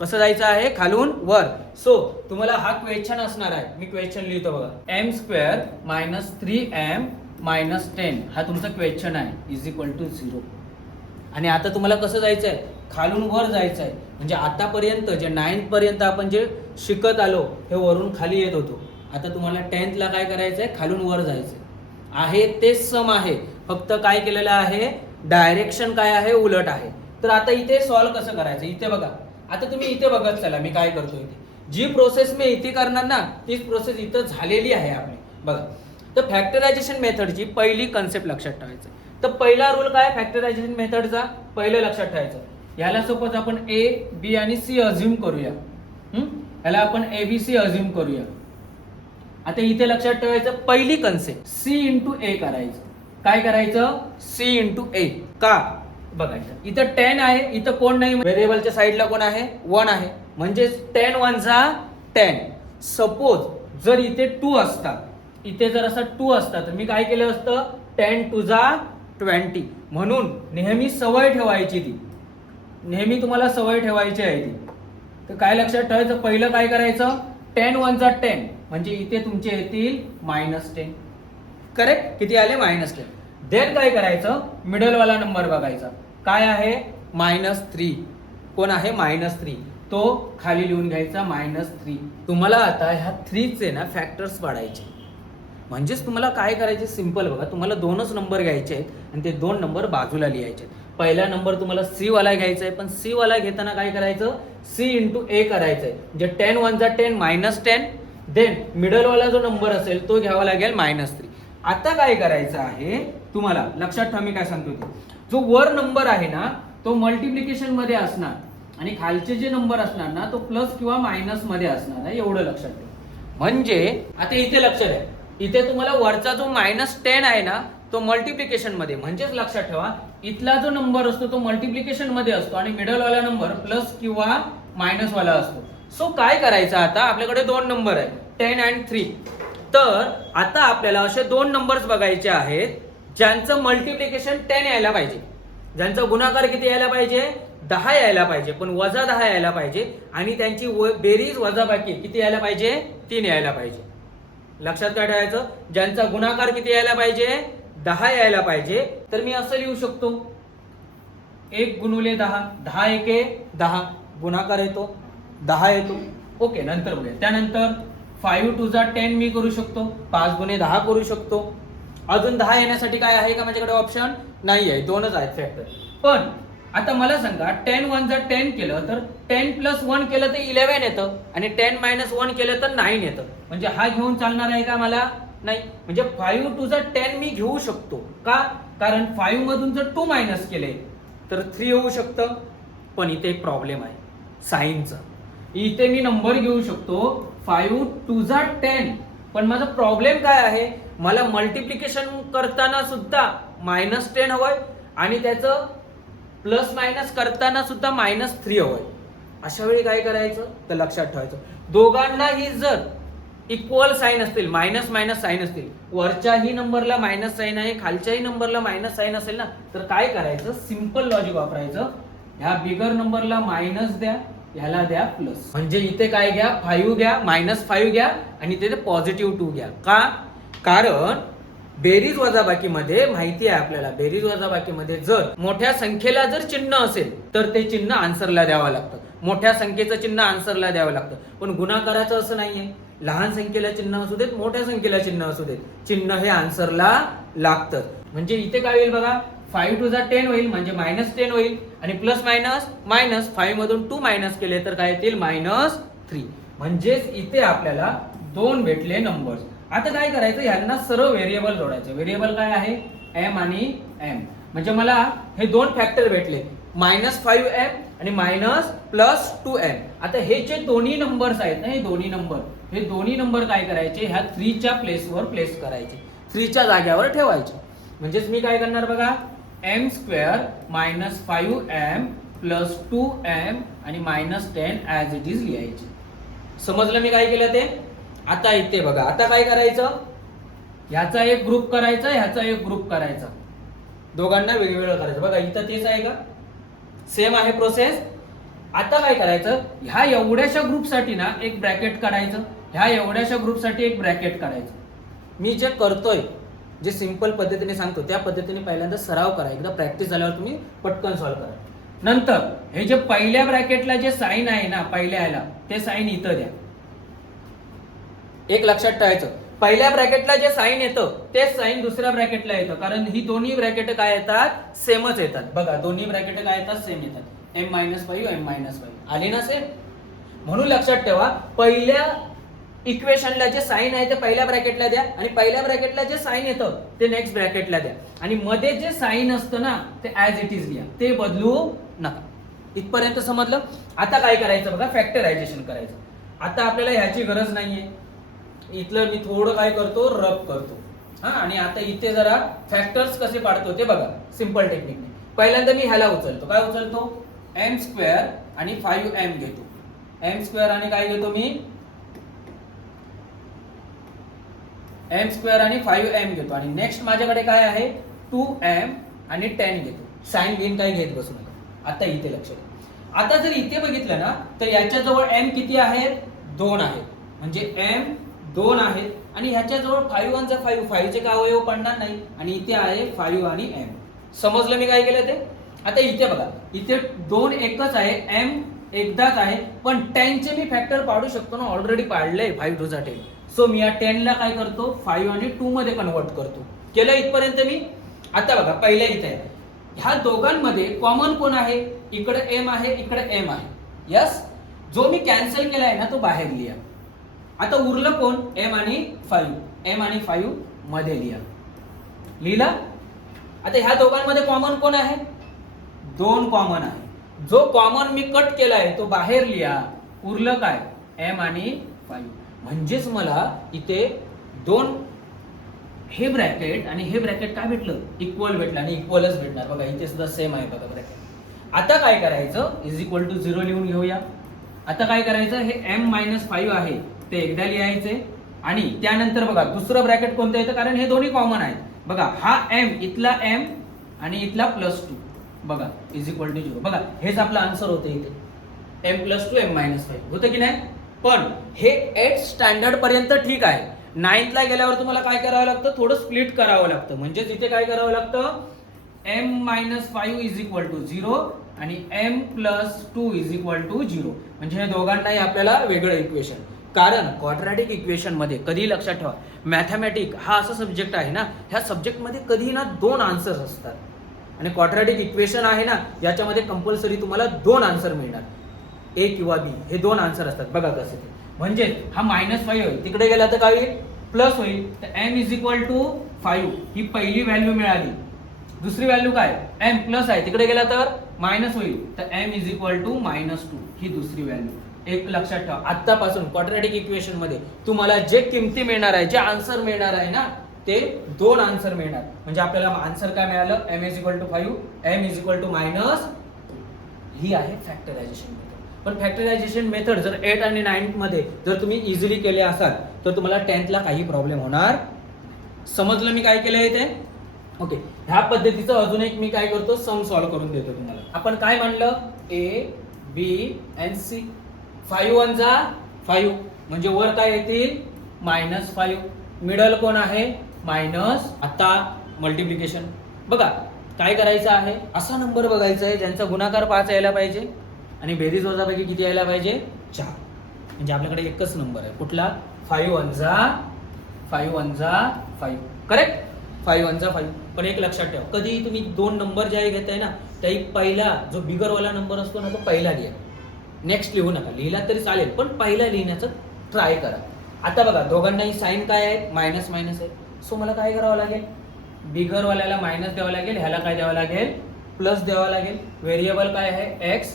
कसं जायचं आहे, खालून वर. सो तुम्हाला हा क्वेश्चन असणार आहे, मी क्वेश्चन लिहितो बघा. m² मायनस 3m मायनस 10 हा तुमचा क्वेश्चन आहे इज इक्वल टू 0. आणि आता तुम्हाला कसं जायचं आहे, खालून वर जायचं आहे. म्हणजे आतापर्यंत जे 9th पर्यंत आपण जे शिकत आलो हे वरून खाली येत होतो. आता तुम्हाला 10th ला काय करायचं आहे, खालून वर जायचं आहे. तेच सम आहे, फक्त काय केलेलं आहे डायरेक्शन काय आहे उलट आहे. तर आता इथे सॉल्व्ह कसं करायचं, इथे बघा. आता तुम्ही इथे बघत चला मी काय करतो. इथे जी प्रोसेस मी इथे करणार ना तीच प्रोसेस इथं झालेली आहे आपली बघा. तर फॅक्टरायझेशन मेथडची पहिली कन्सेप्ट लक्षात ठेवायचं. तर पहिला रूल काय फॅक्टरायझेशन मेथडचा, पहिलं लक्षात ठेवायचं. याला सपोज आपण ए बी आणि सी अज्युम करूया. याला आपण ABC अज्युम करूया. आता इथे लक्षात ठेवायचं पहिली कन्सेप्ट C इंटू ए करायचं. काय करायचं C इंटू ए. का बघायचं, इथं 10 आहे, इथं कोण नाही, व्हेरिएबलच्या साईडला कोण आहे 1 आहे. म्हणजे 10 1 10, सपोज जर इथे 2 असता, इथे जर असा 2 असता तर मी काय केलं असतं 10 टू जा 20. म्हणून नेहमी सवय ठेवायची ती, नेहमी तुम्हाला सवय ठेवायची आहे ती. तर काय लक्षात ठेवायचं, पहिलं काय करायचं 10 1 जा 10 म्हणजे इथे तुमचे येतील -10. करेक्ट, किती आले -10. देन काय करायचं मिडल वाला नंबर बघायचा, काय आहे -3. कोण आहे -3, तो खाली लिहून घ्यायचा -3. तुम्हाला आता ह्या 3 चे ना फॅक्टर्स पाडायचे. म्हणजेच तुम्हाला काय करायचे सिंपल बघा, तुम्हाला 2च नंबर घ्यायचे आहेत आणि ते 2 नंबर बाजूला लिहायचे. पहिला नंबर तुम्हाला सी वाला घ्यायचा आहे, पण सी वाला घेताना काय करायचं सी इंटू ए करायचं आहे. म्हणजे 10 1 जा 10 -10. देन मिडल वाला जो नंबर असेल तो घ्यावा लागेल -3. आता काय करायचं आहे तुम्हाला लक्षात ठेवा, मी काय सांगतो ते, जो वर नंबर आहे ना तो मल्टिप्लिकेशन मध्ये असणार आणि खालचे जे नंबर असणार ना तो प्लस किंवा मायनस मध्ये असणार आहे, एवढं लक्षात ठेवा. म्हणजे आता इथे लक्षात आहे, इथे तुम्हाला वरचा जो -10 आहे ना तो मल्टिप्लिकेशन मध्ये, म्हणजेच लक्षात ठेवा इथला जो नंबर असतो तो मल्टिप्लिकेशन मध्ये असतो आणि मिडल वाला नंबर प्लस किंवा मायनस वाला असतो. सो काय करायचं, आता आपल्याकडे 2 नंबर आहे 10 आणि 3. तर आता आपल्याला असे 2 नंबर्स बघायचे आहेत ज्यांचं मल्टिप्लिकेशन 10 यायला पाहिजे, ज्यांचा गुणाकार किती यायला पाहिजे 10 यायला पाहिजे, पण वजा 10 यायला पाहिजे आणि त्यांची बेरीज वजाबाकी किती यायला पाहिजे 3 यायला पाहिजे. लक्षात काय ठेवायचं, ज्यांचा गुणाकार किती यायला पाहिजे 10 यायला पाहिजे. तर मी असं लिहू शकतो 1 गुणुले 10, 10 एके 10, गुणाकार येतो 10 येतो. ओके, नंतर बघूया. त्यानंतर 5 टू जा 10 मी करू शकतो, 5 गुणे 10 करू शकतो. अजून 10 येण्यासाठी काय आहे का माझ्याकडे ऑप्शन नाही आहे, 2च आहेत फॅक्टर. पण आता मला सांगा 10 1 जा 10 केलं तर 10 प्लस 1 केलं तर 11 येतं आणि 10 मायनस 1 केलं तर 9 येतं. म्हणजे हा घेऊन चालणार आहे का मला, नाही. म्हणजे 5 टू जा 10 मी घेऊ शकतो का, कारण 5 मधून जर 2 मायनस केले तर 3 होऊ शकतं. पण इथे एक प्रॉब्लेम आहे साइनचा. इथे मी नंबर घेऊ शकतो 5 टू जा 10, पण माझा प्रॉब्लेम काय आहे, मला मल्टिप्लिकेशन करताना सुद्धा -10 हवंय आणि त्याचं प्लस मायनस करताना सुद्धा -3 हवंय. अशा वेळी काय करायचं तर लक्षात ठेवायचं, दोघांनाही जर इक्वल साइन असतील, मायनस मायनस साइन असतील, वरच्याही नंबरला मायनस साइन आहे खालच्याही नंबरला मायनस साइन असेल ना, तर काय करायचं सिंपल लॉजिक वापरायचं, ह्या बिगर नंबरला मायनस द्या, ह्याला द्या प्लस. म्हणजे इथे काय घ्या 5 घ्या, -5 घ्या आणि तिथे पॉझिटिव्ह 2 घ्या. का, कारण बेरीज वजाबाकीमध्ये माहिती आहे आपल्याला, बेरीज वजाबाकीमध्ये जर मोठ्या संख्येला जर चिन्ह असेल तर ते चिन्ह आन्सरला द्यावं लागतं, मोठ्या संख्येचं चिन्ह आन्सरला द्यावं लागतं. पण गुणाकाराचं असं नाहीये, लहान संख्येला चिन्ह असू देत मोठ्या संख्येला चिन्ह असू देत, चिन्ह हे आन्सरला लागतं. म्हणजे इथे काय होईल बघा 5 टू जा 10 होईल, म्हणजे -10 होईल आणि प्लस मायनस मायनस 5 मधून 2 मायनस केले तर काय येतील -3. म्हणजेच इथे आपल्याला 2 भेटले नंबर्स. आता काय करायचं, ह्यांना सर्व व्हेरिएबल जोडायचे. व्हेरिएबल काय आहे m आणि m. म्हणजे मला हे 2 फॅक्टर भेटले -5m आणि +2m. आता हे जे दोन्ही नंबर्स आहेत ना, हे दोन्ही नंबर काय करायचे, ह्या 3 च्या प्लेसवर प्लेस करायचे, 3 च्या जाग्यावर ठेवायचे. म्हणजेच मी काय करणार बघा m² -5m +2m आणि -10 ऍज इट इज लिहायचे. समजलं मी काय केलं ते. आता इथे बघा, आता काय करायचं, ह्याचा एक ग्रुप करायचा, ह्याचा एक ग्रुप करायचा, दोघांना वेगवेगळं करायचं. बघा इथं तेच आहे का, सेम आहे प्रोसेस. आता काय करायचं, ह्या एवढ्याशा ग्रुपसाठी ना एक ब्रॅकेट काढायचं, ह्या एवढ्याशा ग्रुपसाठी एक ब्रॅकेट काढायचं. मी जे करतोय, जे सिंपल पद्धतीने सांगतो त्या पद्धतीने पहिल्यांदा सराव करा, एकदा प्रॅक्टिस झाल्यावर तुम्ही पटकन सॉल्व्ह करा. नंतर हे जे पहिल्या ब्रॅकेटला जे साइन आहे ना पहिल्या ह्याला, ते साइन इथं द्या. एक लक्षात ठेवायचं, पहिल्या ब्रॅकेटला जे साइन येतं तेच साइन दुसऱ्या ब्रॅकेटला येतं, कारण ही दोन्ही ब्रॅकेट काय येतात सेमच येतात. बघा दोन्ही ब्रॅकेट काय येतात सेम येतात, m-5 m-5 आली ना सेम. म्हणून लक्षात ठेवा, पहिल्या इक्वेशनला जे साइन आहे ते पहिल्या ब्रॅकेटला द्या आणि पहिल्या ब्रॅकेटला जे साइन येतं ते नेक्स्ट ब्रॅकेटला द्या आणि मध्ये जे साइन असतं ना ते ऍज इट इज लिहा, ते बदलू नका. इथपर्यंत समजलं. आता काय करायचं बघा, फॅक्टरायझेशन करायचं. आता आपल्याला ह्याची गरज नाहीये, इथलं मी थोडं काय करतो रब करतो हा. आणि आता इथे जरा फॅक्टर्स कसे पाडतो ते बघा सिंपल टेक्निकने. पहिल्यांदा मी ह्याला उचलतो, काय उचलतो m² आणि 5m घेतो, m² आणि काय घेतो मी एम स्क्वेअर आणि 5m घेतो आणि नेक्स्ट माझ्याकडे काय आहे 2m आणि 10 घेतो. साइन बिन काही घेत बसू नका. आता इथे लक्ष द्या. आता जर इथे बघितलं ना तर याच्याजवळ m किती आहेत 2 आहेत म्हणजे m 2 आहेत आणि ह्याच्याजवळ 5 1 5 5 चे काय अवयव पडणार नाही आणि इथे आहे 5 आणि m. समजलं मी काय केलं ते. आता इथे बघा इथे 2 एकच आहे m एकदाच आहे पण 10 चे मी फॅक्टर पाडू शकतो ना ऑलरेडी पाडलंय 5 2 10. सो मी या 10 ला काय करतो 5 आणि 2 मध्ये कन्वर्ट करतो. केलं इथपर्यंत मी. आता बघा पहिल्या इथे आहे ह्या दोघांमध्ये कॉमन कोण आहे इकडे m आहे इकडे m आहे. यस जो मी कॅन्सल केलाय ना तो बाहेर लिहा. आता उरलं कोण m आणि 5 मध्ये लिहा. लिहिला. आता ह्या दोघांमध्ये कॉमन कोण आहे 2 कॉमन आहे. जो कॉमन मी कट केलाय तो बाहेर लिहा. उरलं काय m आणि 5 म्हणजेच मला इथे 2 हे ब्रॅकेट आणि हे ब्रॅकेट काय भेटलं इक्वल भेटलं आणि इक्वलच भेटणार. बघा इथे सुद्धा सेम आहे बघा ब्रॅकेट. आता काय करायचं इज इक्वल टू 0 लिहून घेऊया. आता काय करायचं हे m - 5 आहे ते एकदा लिहायचे आणि त्यानंतर बघा दुसरं ब्रॅकेट कोणतं येतं कारण हे दोन्ही कॉमन आहेत. बघा हा m इथला m आणि इथला +2 बघा इज इक्वल टू 0. बघा हेच आपलं आन्सर होतं इथे m + 2 m - 5 होतं की नाही. पण हे 8 स्टँडर्ड पर्यंत ठीक आहे. 9th ला गेल्यावर तुम्हाला काय करावं लागतं थोडं स्प्लिट करावं लागतं. म्हणजेच इथे काय करावं लागतं m - 5 इज इक्वल टू 0 आणि m + 2 इज इक्वल टू 0 म्हणजे हे दोघांनाही आपल्याला वेगळं इक्वेशन. कारण क्वाड्रॅटिक इक्वेशन मध्ये कधी लक्षात ठेवा मॅथमॅटिक हा असा सब्जेक्ट आहे ना ह्या सब्जेक्ट मध्ये कधी ना 2 आन्सर्स असतात आणि क्वाड्रॅटिक इक्वेशन आहे ना याच्यामध्ये कंपल्सरी तुम्हाला 2 आन्सर मिळणार ए किंवा बी हे 2 आन्सर असतात. बघा कसं ते म्हणजे हा -5 होईल तिकडे गेला तर काय होईल प्लस होईल. तर m इज इक्वल टू 5 ही पहिली व्हॅल्यू मिळाली. दुसरी व्हॅल्यू काय m प्लस आहे तिकडे गेला तर मायनस होईल. तर m इज इक्वल टू -2 ही दुसरी व्हॅल्यू. एक लक्षात ठेवा आतापासून क्वाड्रॅटिक इक्वेशन मध्ये तुम्हाला जे किमती मिळणार आहे जे आन्सर मिळणार आहे ना ते 2 आन्सर मिळणार. म्हणजे आपल्याला आन्सर काय मिळालं m is equal to 5 m is equal to -2 ही आहे फॅक्टरायझेशन मेथड. पण फॅक्टरायझेशन मेथड जर 8 आणि 9 मध्ये जर तुम्ही इझिली केले असाल तर तुम्हाला 10th ला काही प्रॉब्लेम होणार. समजलं मी काय केलंय ते. ओके ह्या पद्धतीचं अजून एक मी काय करतो सम सॉल्व्ह करून देतो तुम्हाला. आपण काय म्हणलं a b and c 5 1 जा 5 म्हणजे वर काय येतील -5 मिडल कोण आहे मायनस. आता मल्टिप्लिकेशन बघा काय करायचं आहे असा नंबर बघायचा आहे ज्यांचा गुणाकार 5 यायला पाहिजे आणि बेरीज वजाबाकी किती यायला पाहिजे 4. म्हणजे आपल्याकडे एकच नंबर आहे कुठला 5 1 जा 5 करेक्ट 5 1 जा 5. पण एक लक्षात ठेवा कधी तुम्ही 2 नंबर ज्याही घेताय ना त्याही पहिला जो बिगर वाला नंबर असतो ना तो पहिला लिहा. नेक्स्ट लिहू नका. लिहिला तरी चालेल पण पहिला लिहिण्याचं ट्राय करा. आता बघा दोघांनाही साईन काय आहे मायनस आहे. सो मला काय करावं लागेल बिगर वाल्याला मायनस द्यावं लागेल ह्याला काय द्यावं लागेल प्लस द्यावं लागेल. व्हेरिएबल काय आहे x.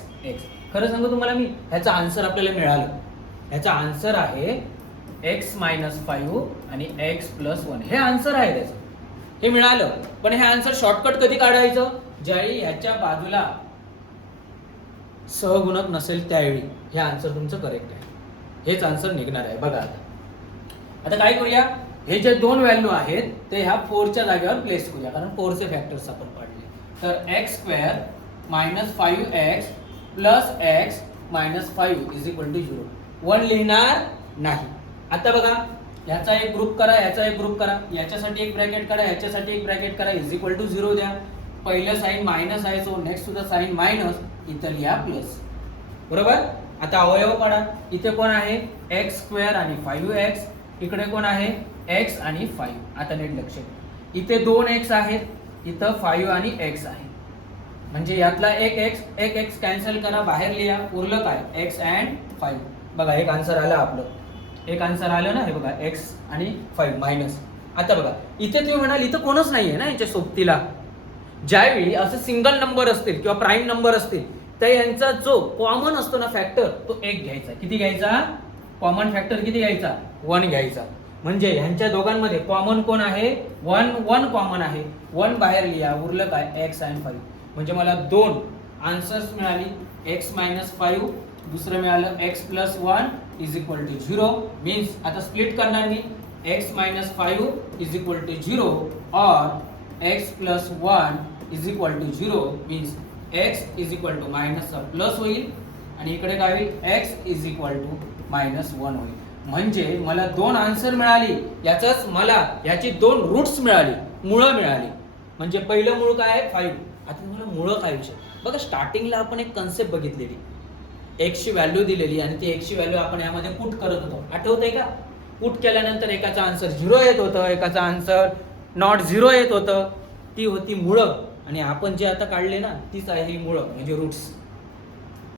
खरं सांगू तुम्हाला मी ह्याचा आन्सर आपल्याला मिळालं. ह्याचा आन्सर आहे x - 5 आणि x + 1 हे आन्सर आहे त्याचं. हे मिळालं. पण हे आन्सर शॉर्टकट कधी काढायचं ज्यावेळी ह्याच्या बाजूला सहगुणक नसेल त्यावेळी हे आन्सर तुमचं करेक्ट आहे. हेच आन्सर निघणार आहे. बघा आता काय करूया हे जे 2 व्हॅल्यू आहेत ते ह्या 4 च्या जागेवर प्लेस करूया कारण 4 चे फॅक्टर्स आपण पाडले. तर x² - 5x + x - 5 is equal to 0. 1 लिहिणार नाही. आता बघा याचा एक ग्रुप करा याचा एक ग्रुप करा याच्यासाठी एक ब्रॅकेट करा याच्यासाठी एक ब्रॅकेट करा इज इक्वल टू 0 द्या. पहिलं साइन मायनस आहे सो नेक्स्ट सुद्धा साइन मायनस इथं लिहा प्लस. बरोबर. आता अवयव काढा. इथे कोण आहे x² आणि 5x इकडे कोण आहे x आणि 5. आता नीट लक्ष इथे 2x आहेत इथं 5 आणि x आहे म्हणजे यातला एक x कॅन्सल करा बाहेर लिहा. उरलं काय x and 5. बघा एक आन्सर आलं आपलं. एक आन्सर आलं ना हे बघा x आणि 5 मायनस. आता बघा इथे तुम्ही म्हणाल इथं कोणच नाहीये ना याच्या सोबतीला. ज्यावेळी असे सिंगल नंबर असतील किंवा प्राईम नंबर असतील तर यांचा जो कॉमन असतो ना फॅक्टर तो 1 घ्यायचा. किती घ्यायचा कॉमन फॅक्टर किती घ्यायचा 1 घ्यायचा. म्हणजे ह्यांच्या दोघांमध्ये कॉमन कोण आहे 1 कॉमन आहे. 1 बाहेर लिहा. उरलं काय x and 5 म्हणजे मला 2 आन्सर्स मिळाली. x - 5 दुसरं मिळालं x + 1 is equal to 0 means आता स्प्लिट करणार मी x minus 5 is equal to 0 or x plus 1 is equal to 0 means x is equal to minus plus होईल आणि इकडे काय होईल x is equal to minus 1 होईल. म्हणजे मला दोन आन्सर मिळाली, याचाच मला याची दोन रूट्स मिळाली, मुळं मिळाली. म्हणजे पहिलं मूळ काय आहे 5. आता तुम्हाला मुळं काय विषय बघा, स्टार्टिंगला आपण एक कन्सेप्ट बघितलेली, x ची व्हॅल्यू दिलेली आणि ती x ची व्हॅल्यू आपण यामध्ये पुट करत होतो, आठवतंय का? पुट केल्यानंतर एकाचा आन्सर 0 येत होतं, एकाचा आन्सर नॉट 0 येत होतं. ती होती मुळं आणि आपण जे आता काढले ना तीच आहे ही मुळं म्हणजे रूट्स.